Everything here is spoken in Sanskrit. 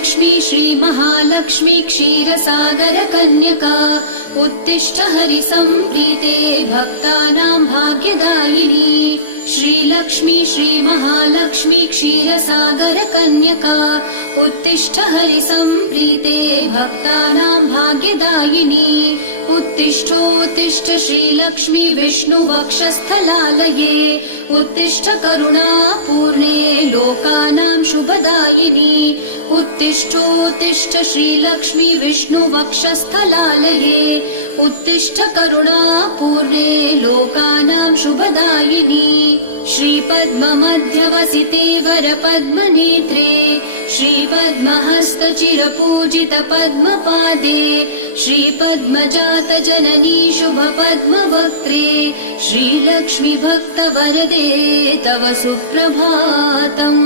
श्रीलक्ष्मी श्रीमहालक्ष्मी क्षीरसागरकन्यका उत्तिष्ठ हरिसम्प्रीते भक्तानां भाग्यदायिनी। श्रीलक्ष्मी श्रीमहालक्ष्मी क्षीरसागरकन्यका उत्तिष्ठ हरिसम्प्रीते भक्तानां भाग्यदायिनी। उत्तिष्ठोत्तिष्ठ श्रीलक्ष्मी विष्णुवक्षस्थलालये उत्तिष्ठ करुणापूर्णे लोकानां शुभदायिनी। उत्तिष्ठोत्तिष्ठ श्रीलक्ष्मी विष्णुवक्षस्थलालये उत्तिष्ठ करुणापूर्णे लोकानां शुभदायिनी। श्रीपद्ममध्यवसिते वरपद्मनेत्रे श्रीपद्महस्तचिरपूजित पद्मपादे श्रीपद्मजातजननी शुभपद्मवक्त्रे श्रीलक्ष्मी भक्तवरदे तव सुप्रभातम्।